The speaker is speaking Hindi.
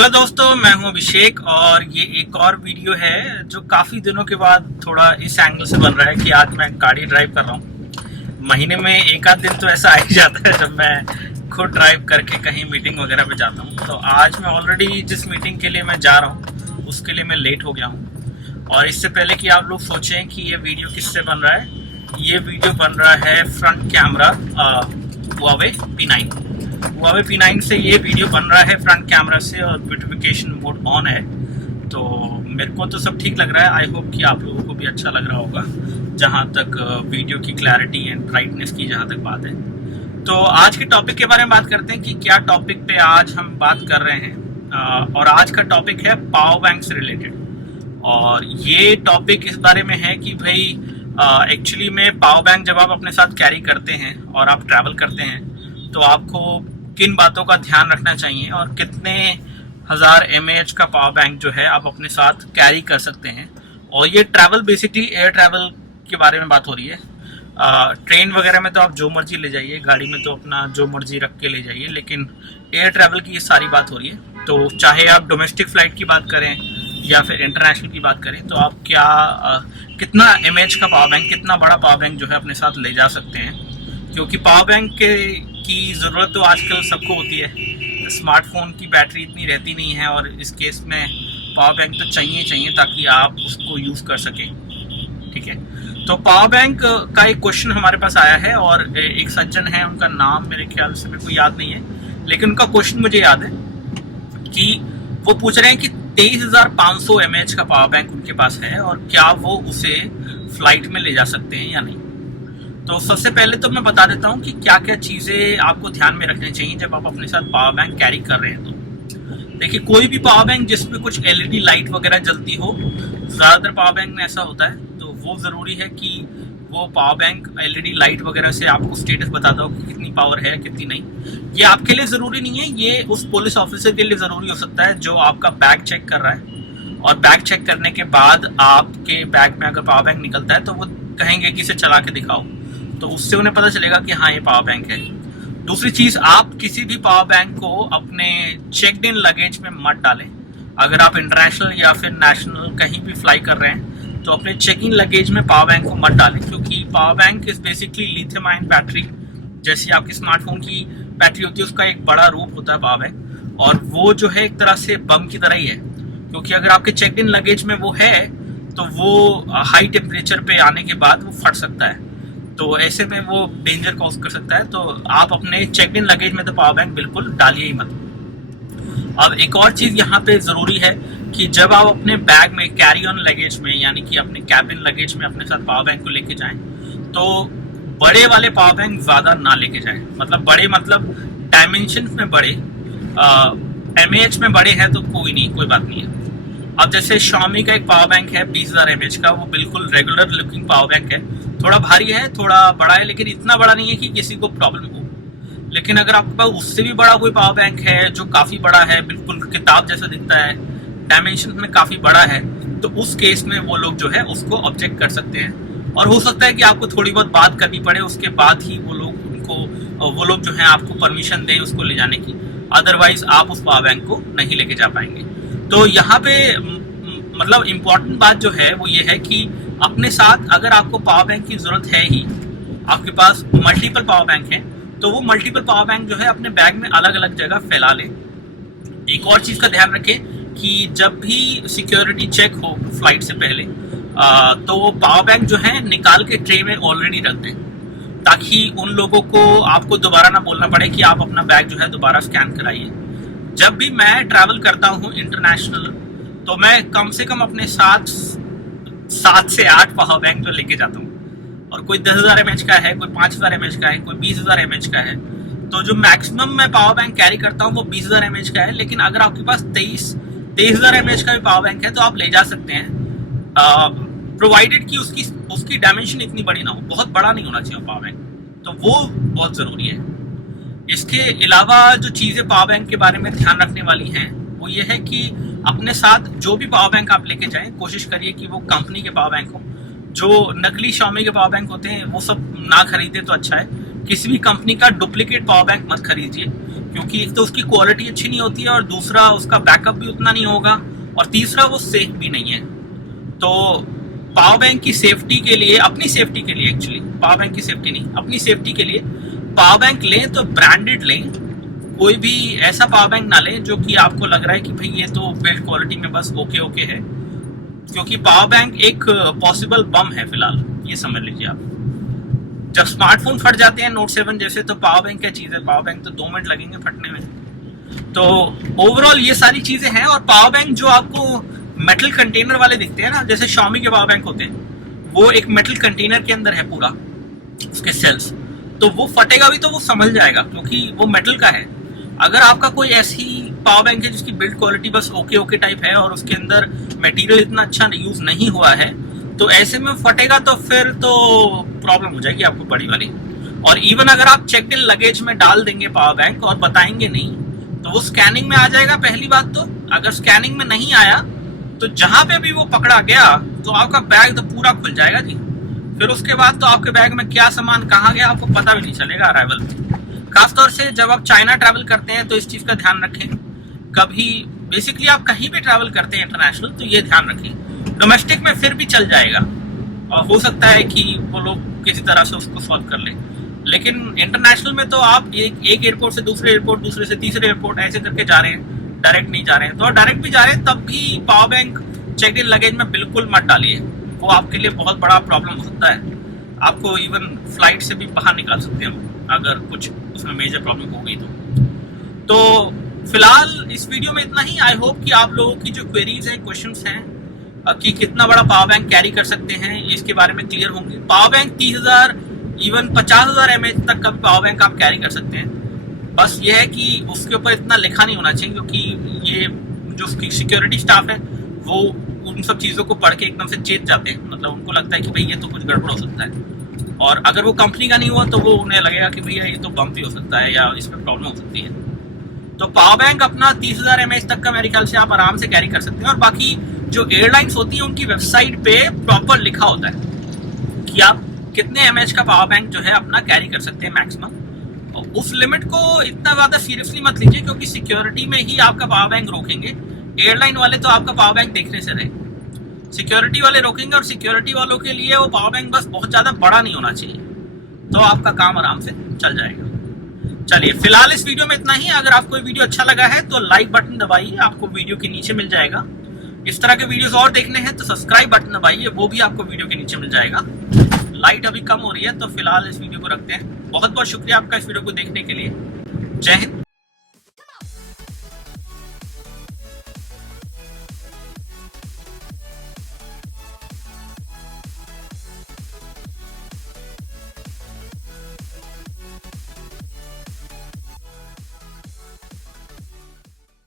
हेलो दोस्तों, मैं हूं अभिषेक और ये एक और वीडियो है जो काफ़ी दिनों के बाद थोड़ा इस एंगल से बन रहा है कि आज मैं गाड़ी ड्राइव कर रहा हूं। महीने में एक आध दिन तो ऐसा आ ही जाता है जब मैं खुद ड्राइव करके कहीं मीटिंग वगैरह पे जाता हूं। तो आज मैं ऑलरेडी जिस मीटिंग के लिए मैं जा रहा हूं उसके लिए मैं लेट हो गया हूं। और इससे पहले कि आप लोग सोचें कि ये वीडियो किससे बन रहा है, ये वीडियो बन रहा है फ्रंट कैमरा Huawei P9 से ये वीडियो बन रहा है फ्रंट कैमरा से, और ब्यूटिफिकेशन मोड ऑन है। तो मेरे को तो सब ठीक लग रहा है। आई होप कि आप लोगों को भी अच्छा लग रहा होगा जहाँ तक वीडियो की क्लैरिटी एंड ब्राइटनेस की जहाँ तक बात है। तो आज के टॉपिक के बारे में बात करते हैं कि क्या टॉपिक पे आज हम बात कर रहे हैं। और आज का टॉपिक है पावर बैंक से रिलेटेड। और ये टॉपिक इस बारे में है कि भाई एक्चुअली में पावर बैंक जब आप अपने साथ कैरी करते हैं और आप ट्रैवल करते हैं तो आपको किन बातों का ध्यान रखना चाहिए और कितने हज़ार mAh का पावर बैंक जो है आप अपने साथ कैरी कर सकते हैं। और ये ट्रैवल बेसिकली एयर ट्रैवल के बारे में बात हो रही है। ट्रेन वगैरह में तो आप जो मर्जी ले जाइए, गाड़ी में तो अपना जो मर्जी रख के ले जाइए, लेकिन एयर ट्रैवल की ये सारी बात हो रही है। तो चाहे आप डोमेस्टिक फ्लाइट की बात करें या फिर इंटरनेशनल की बात करें तो आप कितना mAh का पावर बैंक, कितना बड़ा पावर बैंक जो है अपने साथ ले जा सकते हैं। क्योंकि पावर बैंक की ज़रूरत तो आजकल सबको होती है। स्मार्टफोन की बैटरी इतनी रहती नहीं है और इस केस में पावर बैंक तो चाहिए ताकि आप उसको यूज़ कर सकें। ठीक है, तो पावर बैंक का एक क्वेश्चन हमारे पास आया है और एक सज्जन है, उनका नाम मेरे ख्याल से मेरे को याद नहीं है, लेकिन उनका क्वेश्चन मुझे याद है कि वो पूछ रहे हैं कि 23,500 mAh का पावर बैंक उनके पास है और क्या वो उसे फ्लाइट में ले जा सकते हैं या नहीं। तो सबसे पहले तो मैं बता देता हूँ कि क्या क्या चीज़ें आपको ध्यान में रखनी चाहिए जब आप अपने साथ पावर बैंक कैरी कर रहे हैं। तो देखिए, कोई भी पावर बैंक जिसमें कुछ LED लाइट वगैरह जलती हो, ज़्यादातर पावर बैंक में ऐसा होता है, तो वो ज़रूरी है कि वो पावर बैंक LED लाइट वगैरह से आपको स्टेटस बताता हो कि कितनी पावर है कितनी नहीं। ये आपके लिए ज़रूरी नहीं है, ये उस पुलिस ऑफिसर के लिए ज़रूरी हो सकता है जो आपका बैग चेक कर रहा है। और बैग चेक करने के बाद आपके बैग में अगर पावर बैंक निकलता है तो वो कहेंगे कि इसे चला के दिखाओ, तो उससे उन्हें पता चलेगा कि हाँ ये पावर बैंक है। दूसरी चीज़, आप किसी भी पावर बैंक को अपने चेक्ड इन लगेज में मत डालें। अगर आप इंटरनेशनल या फिर नेशनल कहीं भी फ्लाई कर रहे हैं तो अपने चेक इन लगेज में पावर बैंक को मत डालें, क्योंकि power bank is basically lithium ion battery, जैसी आपकी स्मार्टफोन की बैटरी होती है उसका एक बड़ा रूप होता है पावर बैंक। और वो जो है एक तरह से बम की तरह ही है, क्योंकि अगर आपके चेक इन लगेज में वो है तो वो हाई टेम्परेचर पे आने के बाद वो फट सकता है, तो ऐसे में वो डेंजर कॉज कर सकता है। तो आप अपने चेक इन लगेज में तो पावर बैंक बिल्कुल डालिए ही मत। अब एक और चीज़ यहाँ पे ज़रूरी है कि जब आप अपने बैग में कैरी ऑन लगेज में, यानी कि अपने कैबिन लगेज में अपने साथ पावर बैंक को लेके जाएं, तो बड़े वाले पावर बैंक ज़्यादा ना लेके जाएं। मतलब बड़े मतलब डायमेंशन में बड़े, mAh में बड़े हैं तो कोई नहीं, कोई बात नहीं है। अब जैसे Xiaomi का एक पावर बैंक है 20,000 mAh का, वो बिल्कुल रेगुलर लुकिंग पावर बैंक है, थोड़ा भारी है, थोड़ा बड़ा है, लेकिन इतना बड़ा नहीं है कि किसी को प्रॉब्लम हो। लेकिन अगर आपके पास उससे भी बड़ा कोई पावर बैंक है जो काफ़ी बड़ा है, बिल्कुल किताब जैसा दिखता है, डायमेंशन में काफ़ी बड़ा है, तो उस केस में वो लोग जो है उसको ऑब्जेक्ट कर सकते हैं। और हो सकता है कि आपको थोड़ी बहुत बात करनी पड़े, उसके बाद ही वो लोग जो है आपको परमिशन दें उसको ले जाने की, अदरवाइज आप उस पावर बैंक को नहीं लेके जा पाएंगे। तो यहाँ पे मतलब इम्पॉर्टेंट बात जो है वो ये है कि अपने साथ अगर आपको पावर बैंक की ज़रूरत है ही, आपके पास मल्टीपल पावर बैंक हैं, तो वो मल्टीपल पावर बैंक जो है अपने बैग में अलग अलग जगह फैला लें। एक और चीज़ का ध्यान रखें कि जब भी सिक्योरिटी चेक हो फ्लाइट से पहले तो वो पावर बैंक जो है निकाल के ट्रे में ऑलरेडी रख दें, ताकि उन लोगों को आपको दोबारा ना बोलना पड़े कि आप अपना बैग जो है दोबारा स्कैन कराइए। जब भी मैं ट्रैवल करता हूँ इंटरनेशनल, तो मैं कम से कम अपने साथ 7 से 8 पावर बैंक जो लेके जाता हूँ। और कोई 10,000 mAh का है, कोई 5,000 mAh का है, कोई 20,000 mAh का है। तो जो मैक्सिमम मैं पावर बैंक कैरी करता हूँ वो 20,000 mAh का है। लेकिन अगर आपके पास 23,000 mAh का भी पावर बैंक है तो आप ले जा सकते हैं, प्रोवाइडेड कि उसकी डायमेंशन इतनी बड़ी ना हो, बहुत बड़ा नहीं होना चाहिए पावर बैंक, तो वो बहुत ज़रूरी है। इसके अलावा जो चीज़ें पावर बैंक के बारे में ध्यान रखने वाली हैं वो ये है कि अपने साथ जो भी पावर बैंक आप लेके जाएं, कोशिश करिए कि वो कंपनी के पावर बैंक हो। जो नकली Xiaomi के पावर बैंक होते हैं वो सब ना खरीदे तो अच्छा है, किसी भी कंपनी का डुप्लीकेट पावर बैंक मत खरीदिए, क्योंकि एक तो उसकी क्वालिटी अच्छी नहीं होती है और दूसरा उसका बैकअप भी उतना नहीं होगा और तीसरा वो सेफ भी नहीं है। तो पावर बैंक की सेफ्टी के लिए, अपनी सेफ्टी के लिए, एक्चुअली पावर बैंक की सेफ्टी नहीं, अपनी सेफ्टी के लिए पावर बैंक लें तो ब्रांडेड लें। कोई भी ऐसा पावर बैंक ना लें जो कि आपको लग रहा है कि भाई ये तो बिल्ड क्वालिटी में बस ओके है, क्योंकि पावर बैंक एक पॉसिबल बम है फिलहाल, ये समझ लीजिए आप। जब स्मार्टफोन फट जाते हैं नोट 7 जैसे, तो पावर बैंक क्या चीज़ है, पावर बैंक तो 2 मिनट लगेंगे फटने में। तो ओवरऑल ये सारी चीज़ें हैं। और पावर बैंक जो आपको मेटल कंटेनर वाले दिखते हैं ना, जैसे Xiaomi के पावर बैंक होते हैं, वो एक मेटल कंटेनर के अंदर है पूरा उसके सेल्स, तो वो फटेगा भी तो वो संभल जाएगा क्योंकि वो मेटल का है। अगर आपका कोई ऐसी पावर बैंक है जिसकी बिल्ड क्वालिटी बस ओके टाइप है और उसके अंदर मटेरियल इतना अच्छा यूज नहीं हुआ है, तो ऐसे में फटेगा तो फिर तो प्रॉब्लम हो जाएगी आपको बड़ी वाली। और इवन अगर आप चेक इन लगेज में डाल देंगे पावर बैंक और बताएंगे नहीं, तो वो स्कैनिंग में आ जाएगा पहली बात। तो अगर स्कैनिंग में नहीं आया तो जहां पे भी वो पकड़ा गया तो आपका बैग तो पूरा खुल जाएगा जी। फिर उसके बाद तो आपके बैग में क्या सामान कहाँ गया आपको पता भी नहीं चलेगा अराइवल में। खासतौर से जब आप चाइना ट्रैवल करते हैं तो इस चीज़ का ध्यान रखें। कभी बेसिकली आप कहीं भी ट्रैवल करते हैं इंटरनेशनल, तो ये ध्यान रखें। डोमेस्टिक में फिर भी चल जाएगा और हो सकता है कि वो लोग किसी तरह से उसको सॉल्व कर लें, लेकिन इंटरनेशनल में तो आप एक एयरपोर्ट से दूसरे एयरपोर्ट, दूसरे से तीसरे एयरपोर्ट ऐसे करके जा रहे हैं, डायरेक्ट नहीं जा रहे हैं। तो डायरेक्ट भी जा रहे हैं तब भी power bank check in luggage में बिल्कुल मत डालिए, वो आपके लिए बहुत बड़ा प्रॉब्लम हो सकता है। आपको इवन फ्लाइट से भी बाहर निकाल सकते हैं अगर कुछ उसमें मेजर प्रॉब्लम हो गई तो फिलहाल इस वीडियो में इतना ही। आई होप कि आप लोगों की जो क्वेरीज हैं, क्वेश्चंस हैं कि कितना बड़ा पावर बैंक कैरी कर सकते हैं, इसके बारे में क्लियर होंगे। पावर बैंक 30,000 इवन 50,000 mAh तक का पावर बैंक आप कैरी कर सकते हैं। बस ये है कि उसके ऊपर इतना लिखा नहीं होना चाहिए, क्योंकि ये जो सिक्योरिटी स्टाफ है वो उन सब चीज़ों को पढ़ के एकदम से चेत जाते हैं। मतलब उनको लगता है कि भाई ये तो कुछ गड़बड़ हो सकता है, और अगर वो कंपनी का नहीं हुआ तो वो उन्हें लगेगा कि भैया ये तो बम भी हो सकता है या इसमें प्रॉब्लम हो सकती है। तो पावर बैंक अपना 30,000 mAh तक का मेरे ख्याल से आप आराम से कैरी कर सकते हैं। और बाकी जो एयरलाइंस होती हैं उनकी वेबसाइट पे प्रॉपर लिखा होता है कि आप कितने mAh का पावर बैंक जो है अपना कैरी कर सकते हैं मैक्सिमम। उस लिमिट को इतना ज़्यादा सीरियसली मत लीजिए, क्योंकि सिक्योरिटी में ही आपका पावर बैंक रोकेंगे। एयरलाइन वाले तो आपका पावर बैंक देखने से रहे, सिक्योरिटी वाले रोकेंगे, और सिक्योरिटी वालों के लिए वो पावर बैंक बस बहुत ज़्यादा बड़ा नहीं होना चाहिए, तो आपका काम आराम से चल जाएगा। चलिए फिलहाल इस वीडियो में इतना ही। अगर आपको ये वीडियो अच्छा लगा है तो लाइक बटन दबाइए, आपको वीडियो के नीचे मिल जाएगा। इस तरह के वीडियोस और देखने हैं तो सब्सक्राइब बटन दबाइए, वो भी आपको वीडियो के नीचे मिल जाएगा। लाइट अभी कम हो रही है तो फिलहाल इस वीडियो को रखते हैं। बहुत बहुत शुक्रिया आपका इस वीडियो को देखने के लिए। जय हिंद।